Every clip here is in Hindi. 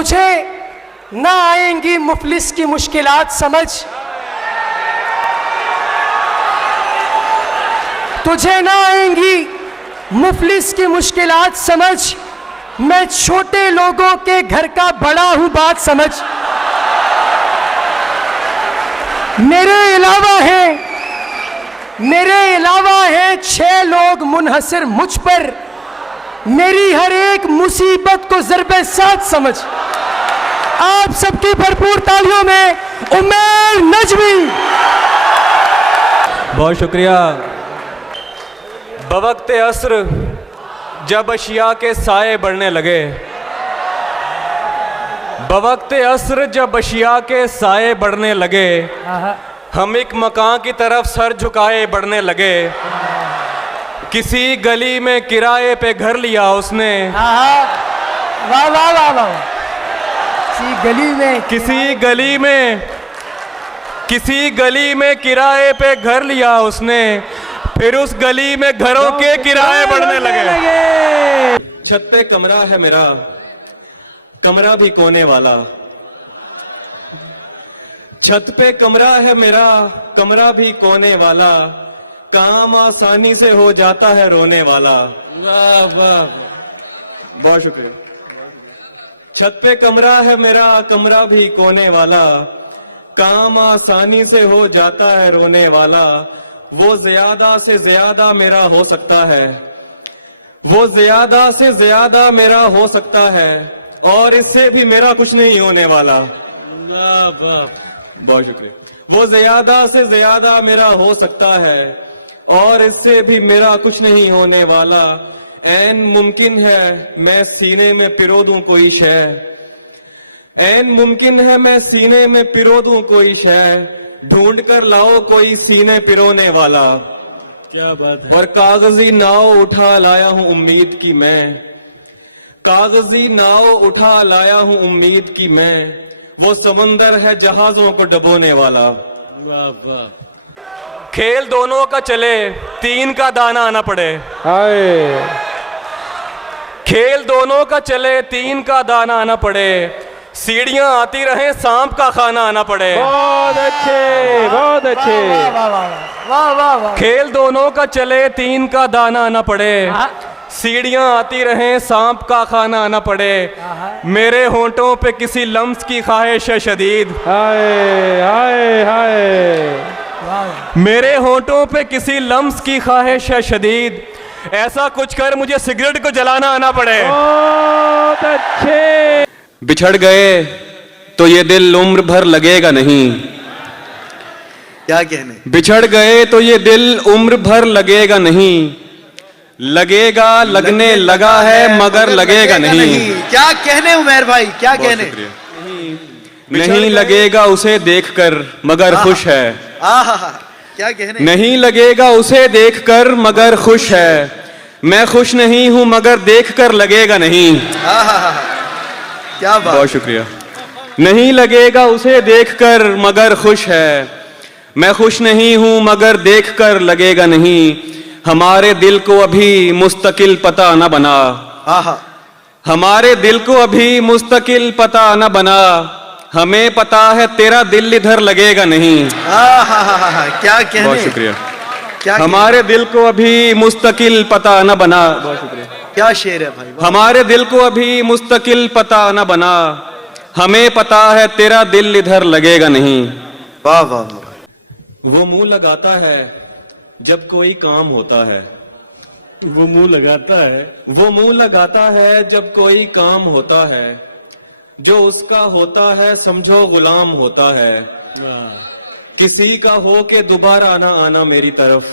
तुझे ना आएंगी मुफलिस की मुश्किलात समझ, तुझे ना आएंगी मुफलिस की मुश्किलात समझ, मैं छोटे लोगों के घर का बड़ा हूं बात समझ। मेरे अलावा है 6 लोग मुनहसर मुझ पर, मेरी हर एक मुसीबत को ज़रबे साथ समझ। आप सबकी भरपूर तालियों में उमैर नजमी। बहुत शुक्रिया। बवक्ते अस्र जब अशिया के साए बढ़ने लगे, बवक्ते अस्र जब अशिया के साए बढ़ने लगे, हम एक मकान की तरफ सर झुकाए बढ़ने लगे। किसी गली में किराए पे घर लिया उसने, वाह वाह वाह वाह। किसी गली में किराए पे घर लिया उसने, फिर उस गली में घरों के किराए बढ़ने लगे। छत पे कमरा है मेरा, कमरा भी कोने वाला। छत पे कमरा है मेरा, कमरा भी कोने वाला, काम आसानी से हो जाता है रोने वाला। वाह वाह, बहुत शुक्रिया। छत पे कमरा है मेरा, कमरा भी कोने वाला, काम आसानी से हो जाता है रोने वाला। वो ज्यादा से ज्यादा मेरा हो सकता है, वो ज्यादा से ज्यादा मेरा हो सकता है, और इससे भी मेरा कुछ नहीं होने वाला। बहुत शुक्रिया। वो ज्यादा से ज्यादा मेरा हो सकता है, और इससे भी मेरा कुछ नहीं होने वाला। ऐन मुमकिन है मैं सीने में पिरो दूं कोई शय, ऐन मुमकिन है मैं सीने में पिरो दूं कोई शय, ढूंढ कर लाओ कोई सीने पिरोने वाला। क्या बात है। और कागजी नाव उठा लाया हूं उम्मीद की मैं, कागजी नाव उठा लाया हूं उम्मीद की मैं, वो समंदर है जहाजों को डबोने वाला। वाह वाह। खेल दोनों का चले 3 का दाना आना पड़े। हाय। खेल दोनों का चले 3 का दाना आना पड़े, सीढ़ियां आती रहे सांप का खाना आना पड़े। बहुत अच्छे, बहुत अच्छे। वाह वाह वाह। खेल दोनों का चले 3 का दाना आना पड़े, सीढ़ियां आती रहे सांप का खाना आना पड़े, मेरे होंठों पे किसी लम्स की ख्वाहिश है शदीद। हाय हाय हाय। मेरे होंठों पे किसी लम्स की ख्वाहिश है शदीद, ऐसा कुछ कर मुझे सिगरेट को जलाना आना पड़े। बहुत अच्छे। बिछड़ गए तो ये दिल उम्र भर लगेगा नहीं, क्या कहने। बिछड़ गए तो ये दिल उम्र भर लगेगा नहीं, लगेगा लगने लगा है मगर लगेगा नहीं। क्या कहने उमैर भाई, क्या कहने। नहीं लगेगा उसे देखकर मगर खुश है, क्या कहने। नहीं लगेगा उसे देखकर मगर खुश है, मैं खुश नहीं हूं मगर देखकर लगेगा नहीं। क्या बात। बहुत शुक्रिया। नहीं लगेगा उसे देखकर मगर खुश है, मैं खुश नहीं हूं मगर देखकर लगेगा नहीं, हमारे दिल को अभी मुस्तकिल पता न बना, हमारे दिल को अभी मुस्तकिल पता न बना, हमें पता है तेरा दिल इधर लगेगा नहीं। क्या कहने। बहुत शुक्रिया। क्या हमारे दिल को अभी मुस्तकिल पता न बना। बहुत शुक्रिया। क्या शेर है भाई। हमारे दिल को अभी मुस्तकिल पता न बना, हमें पता है तेरा दिल इधर लगेगा नहीं। वाह वाह वाह। वो मुंह लगाता है जब कोई काम होता है, वो मुंह लगाता है, वो मुंह लगाता है जब कोई काम होता है, जो उसका होता है समझो गुलाम होता है। किसी का हो के दोबारा ना आना मेरी तरफ,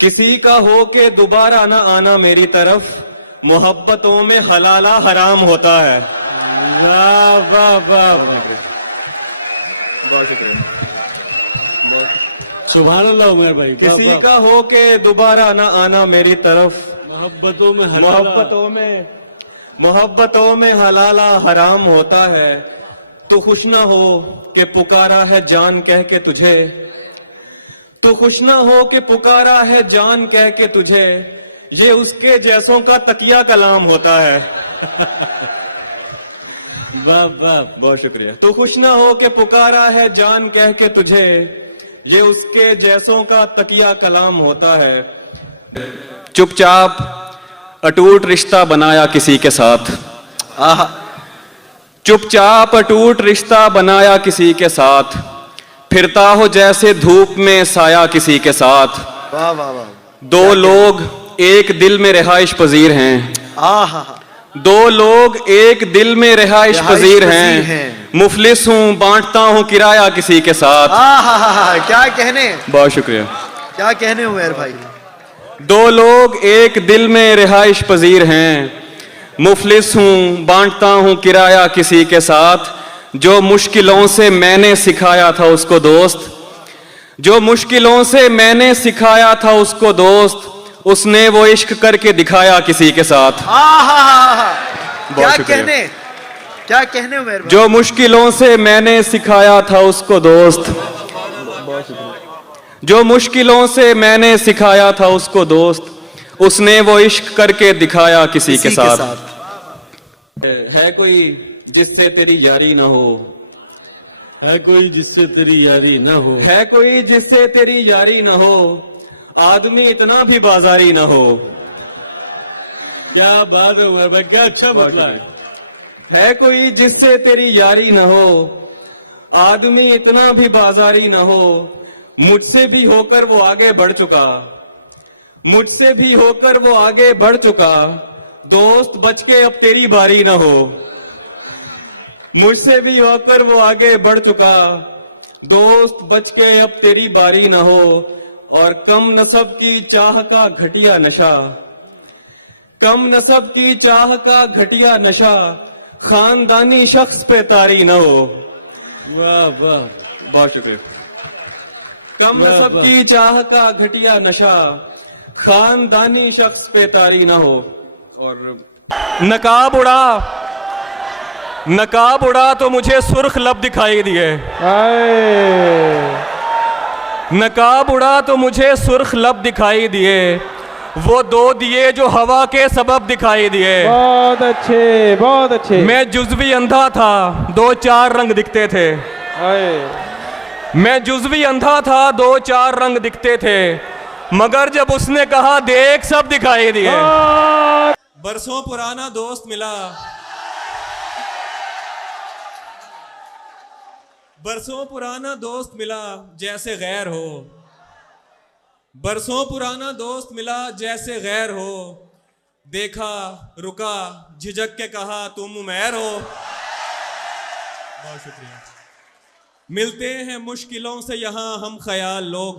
किसी का हो के दोबारा ना आना मेरी तरफ, मोहब्बतों में हलाला हराम होता है। वाह वाह वाह। बहुत शुक्रिया। सुभान अल्लाह उमर भाई। किसी का हो के दोबारा ना आना मेरी तरफ, मोहब्बतों में मोहब्बतों में हलाला हराम होता है। तू खुश ना हो कि पुकारा है जान कह के तुझे, तू खुश ना हो कि पुकारा है जान कह के तुझे, ये उसके जैसों का तकिया कलाम होता है। वाह वाह। बहुत शुक्रिया। तू खुश ना हो के पुकारा है जान कह के तुझे, ये उसके जैसों का तकिया कलाम होता है। चुपचाप अटूट रिश्ता बनाया किसी के साथ, आहा चुपचाप अटूट रिश्ता बनाया किसी के साथ, फिरता हो जैसे धूप में साया किसी के साथ। वाह वाह वाह। दो लोग एक दिल में रिहाइश पजीर हैं, आहा दो लोग एक दिल में रिहाइश पजीर हैं। मुफलिस हूँ बांटता हूँ किराया किसी के साथ। आहा क्या कहने, बहुत शुक्रिया। क्या कहने उमर भाई। दो लोग एक दिल में रिहाइश पजीर हैं, मुफलिस हूँ बांटता हूँ किराया किसी के साथ। जो मुश्किलों से मैंने सिखाया था उसको दोस्त, जो मुश्किलों से मैंने सिखाया था उसको दोस्त, उसने वो इश्क करके दिखाया किसी के साथ। आहा क्या शुक्रिया। कहने, क्या कहने उमर भाई। जो मुश्किलों से मैंने सिखाया था उसको दोस्त, जो मुश्किलों से मैंने सिखाया था उसको दोस्त, उसने वो इश्क करके दिखाया किसी के साथ। है कोई जिससे तेरी यारी ना हो, है कोई जिससे तेरी यारी ना हो, है कोई जिससे तेरी यारी ना हो, आदमी इतना भी बाजारी ना हो। क्या बात है उमर भाई, क्या अच्छा मतला है। कोई जिससे तेरी यारी ना हो, आदमी इतना भी बाजारी ना हो। मुझसे भी होकर वो आगे बढ़ चुका, मुझसे भी होकर वो आगे बढ़ चुका, दोस्त बच के अब तेरी बारी ना हो। मुझसे भी होकर वो आगे बढ़ चुका, दोस्त बच के अब तेरी बारी ना हो। और कम नसब की चाह का घटिया नशा, कम नसब की चाह का घटिया नशा, खानदानी शख्स पे तारी ना हो। वाह वाह। बहुत शुक्रिया। कम वाह, नसब वाह। की चाह का घटिया नशा, खानदानी शख्स पे तारी ना हो। और नकाब उड़ा, नकाब उड़ा तो मुझे सुर्ख लब दिखाई दिए, नकाब उड़ा तो मुझे सुर्ख लब दिखाई दिए, वो दो दिए जो हवा के सबब दिखाई दिए। बहुत अच्छे, बहुत अच्छे। मैं जुज़वी अंधा था, दो चार रंग दिखते थे। मैं जुज़वी अंधा था, दो चार रंग दिखते थे, मगर जब उसने कहा देख सब दिखाई दिए। बरसों पुराना दोस्त मिला, बरसों पुराना दोस्त मिला जैसे गैर हो, बरसों पुराना दोस्त मिला जैसे गैर हो, देखा रुका झिझक के कहा तुम उमैर हो। बहुत शुक्रिया। मिलते हैं मुश्किलों से यहाँ हम ख्याल लोग,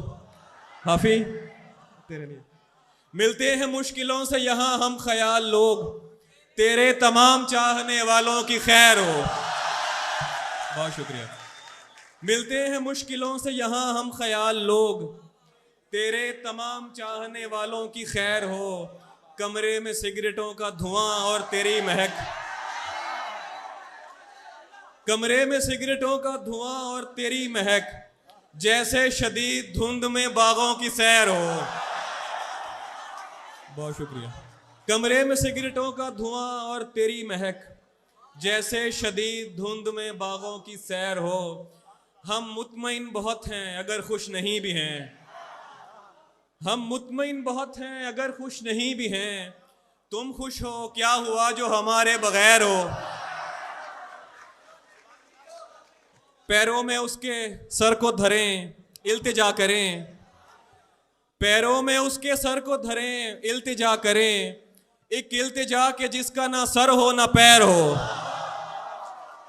हाफी तेरे लिए। मिलते हैं मुश्किलों से यहाँ हम ख्याल लोग, तेरे तमाम चाहने वालों की खैर हो। बहुत शुक्रिया। मिलते हैं मुश्किलों से यहाँ हम ख्याल लोग, तेरे तमाम चाहने वालों की खैर हो। कमरे में सिगरेटों का धुआं और तेरी महक, कमरे में सिगरेटों का धुआं और तेरी महक, जैसे शदीद धुंध में बागों की सैर हो। बहुत शुक्रिया। कमरे में सिगरेटों का धुआं और तेरी महक, जैसे शदीद धुंध में बागों की सैर हो। हम मुतमईन बहुत हैं अगर खुश नहीं भी हैं, हम मुतमईन बहुत हैं अगर खुश नहीं भी हैं, तुम खुश हो क्या हुआ जो हमारे बगैर हो। पैरों में उसके सर को धरें इल्तिजा करें, पैरों में उसके सर को धरें इल्तिजा करें, एक इल्तिजा के जिसका ना सर हो ना पैर हो।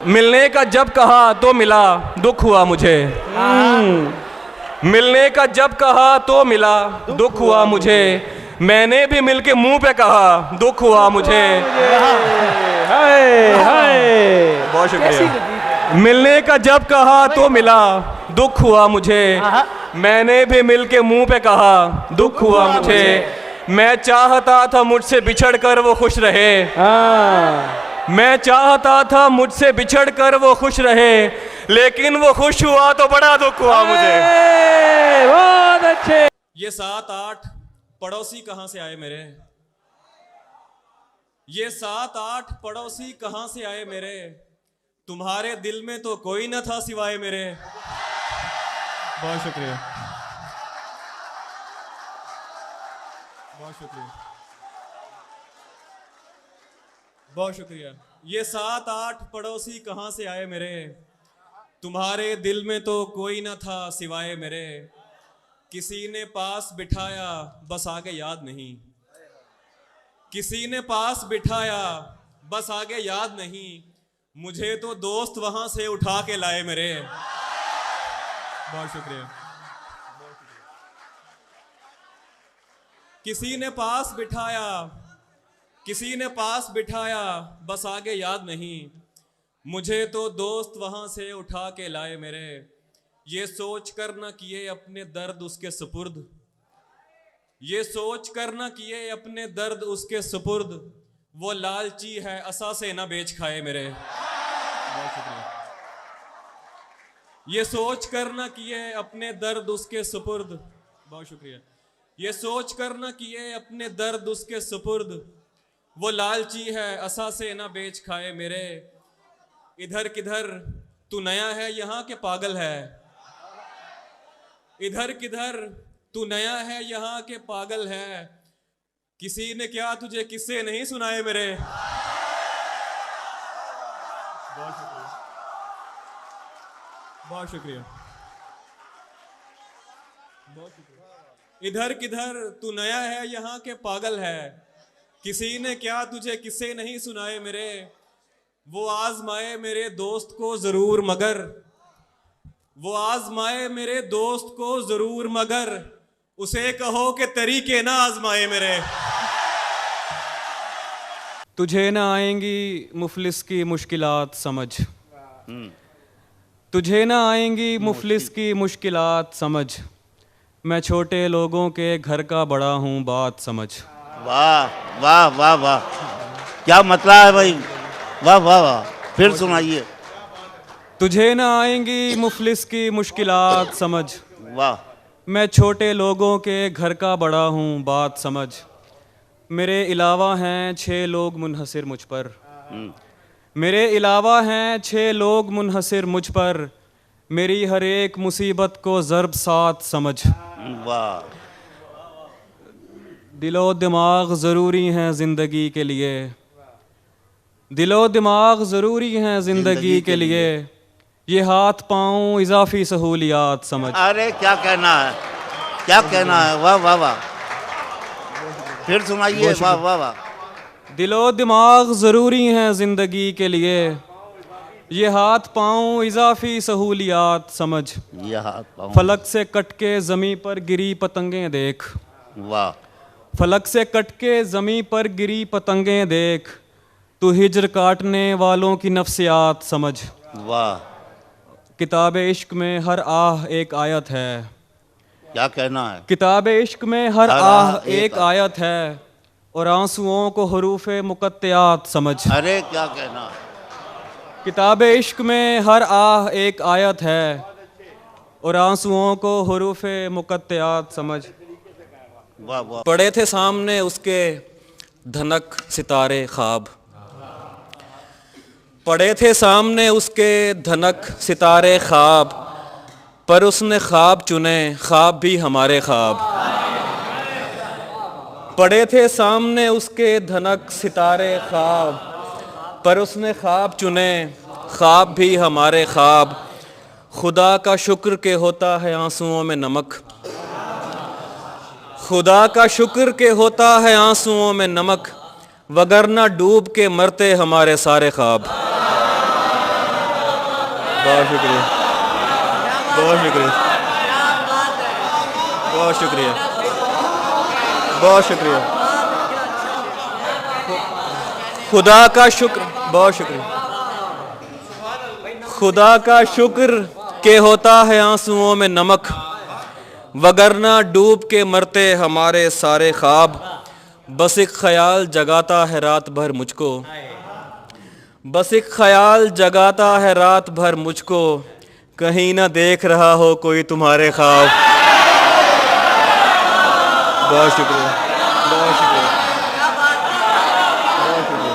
मिलने का जब कहा तो मिला दुख हुआ मुझे, मिलने का जब कहा तो मिला दुख हुआ मुझे, मैंने भी मिलके मुंह पे कहा दुख हुआ मुझे। बहुत शुक्रिया। मिलने का जब कहा तो मिला दुख हुआ मुझे, मैंने भी मिलके मुंह पे कहा दुख हुआ मुझे। मैं चाहता था मुझसे बिछड़ कर वो खुश रहे, मैं चाहता था मुझसे बिछड़ कर वो खुश रहे, लेकिन वो खुश हुआ तो बड़ा दुख हुआ मुझे। बहुत अच्छे। ये 7-8 पड़ोसी कहां से आए मेरे, ये 7-8 पड़ोसी कहां से आए मेरे, तुम्हारे दिल में तो कोई न था सिवाय मेरे। बहुत शुक्रिया, बहुत शुक्रिया, बहुत शुक्रिया। ये 7-8 पड़ोसी कहाँ से आए मेरे, तुम्हारे दिल में तो कोई न था सिवाय मेरे। किसी ने पास बिठाया बस आगे याद नहीं, किसी ने पास बिठाया बस आगे याद नहीं, मुझे तो दोस्त वहां से उठा के लाए मेरे। बहुत शुक्रिया। किसी ने पास बिठाया, किसी ने पास बिठाया बस आगे याद नहीं, मुझे तो दोस्त वहां से उठा के लाए मेरे। ये सोच कर न किए अपने दर्द उसके सुपुर्द, ये सोच कर न किए अपने दर्द उसके सुपुर्द, वो लालची है असा से न बेच खाए मेरे। बहुत शुक्रिया। ये सोच कर न किए अपने दर्द उसके सुपुर्द, बहुत शुक्रिया। ये सोच कर न किए अपने दर्द उसके सुपुर्द, वो लालची है असा से न बेच खाए मेरे। इधर किधर तू नया है यहाँ के पागल है, इधर किधर तू नया है यहाँ के पागल है, किसी ने क्या तुझे किस्से नहीं सुनाए मेरे। बहुत शुक्रिया, बहुत शुक्रिया, बहुत शुक्रिया। इधर किधर तू नया है यहाँ के पागल है, किसी ने क्या तुझे किस्से नहीं सुनाए मेरे। वो आजमाए मेरे दोस्त को जरूर मगर, वो आजमाए मेरे दोस्त को जरूर मगर, उसे कहो कि तरीके ना आजमाए मेरे। तुझे ना आएंगी मुफलिस की मुश्किलात समझ, तुझे ना आएंगी मुफलिस की मुश्किलात समझ, मैं छोटे लोगों के घर का बड़ा हूँ बात समझ। वाह वाह वाह वाह, क्या मतलब है भाई, वाह वाह वाह, फिर सुनाइए। तुझे ना आएंगी मुफलिस की मुश्किलात समझ, वाह, मैं छोटे लोगों के घर का बड़ा हूँ बात समझ, मेरे अलावा हैं 6 लोग मुनहसिर मुझ पर, मेरे अलावा हैं 6 लोग मुनहसिर मुझ पर, मेरी हर एक मुसीबत को ज़र्ब साथ समझ। वाह। दिलो दिमाग ज़रूरी हैं ज़िंदगी के लिए, दिलो दिमाग ज़रूरी हैं ज़िंदगी के लिए, ये हाथ पाँव इजाफी सहूलियात समझ। अरे क्या कहना है, क्या कहना है, वाह वाह वाह, फिर सुनाइए, वाह वाह वाह। दिलो दिमाग ज़रूरी हैं ज़िंदगी के लिए, ये हाथ पाँव इजाफी सहूलियात समझ। ये हाथ पाँव, फलक से कट के ज़मीं पर गिरी पतंगें देख, वाह, फलक से कट के ज़मीं पर गिरी पतंगें देख, तू हिज्र काटने वालों की नफ्सियात समझ। वाह, किताब इश्क में हर आह एक आयत है, क्या कहना है, किताब इश्क में हर आह एक आयत है, और आंसुओं को हरूफ मुकत्तियात समझ। अरे क्या कहना है, किताब इश्क में हर आह एक आयत है, और आंसुओं को हरूफ मुकत्तियात समझ। वाह वाह। पड़े थे सामने उसके धनक सितारे ख्वाब, पड़े थे सामने उसके धनक सितारे ख्वाब, पर उसने ख्वाब चुने ख्वाब भी हमारे ख्वाब। पड़े थे सामने उसके धनक सितारे ख्वाब, पर उसने ख्वाब चुने ख्वाब भी हमारे ख्वाब। खुदा का शुक्र के होता है आंसुओं में नमक, खुदा का शुक्र के होता है आंसुओं में नमक, वगरना डूब के मरते हमारे सारे ख्वाब। बहुत शुक्रिया, बहुत शुक्रिया, बहुत शुक्रिया, बहुत शुक्रिया। खुदा का शुक्र, बहुत शुक्रिया। खुदा का शुक्र के होता है आंसुओं में नमक, वगरना डूब के मरते हमारे सारे ख्वाब। बस एक ख्याल जगाता है रात भर मुझको, बस एक ख्याल जगाता है रात भर मुझको, कहीं ना देख रहा हो कोई तुम्हारे ख्वाब। बहुत शुक्रिया, बहुत शुक्रिया, बहुत शुक्रिया,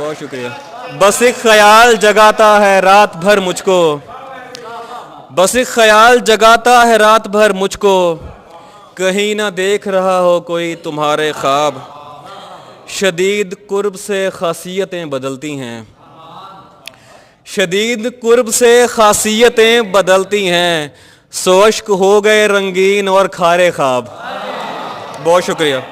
बहुत शुक्रिया। बस एक ख्याल जगाता है रात भर मुझको, बस एक ख्याल जगाता है रात भर मुझको, कहीं ना देख रहा हो कोई तुम्हारे ख्वाब। शदीद कुर्ब से खासियतें बदलती हैं, शदीद कुर्ब से खासियतें बदलती हैं, सोश्क हो गए रंगीन और खारे ख्वाब। बहुत शुक्रिया।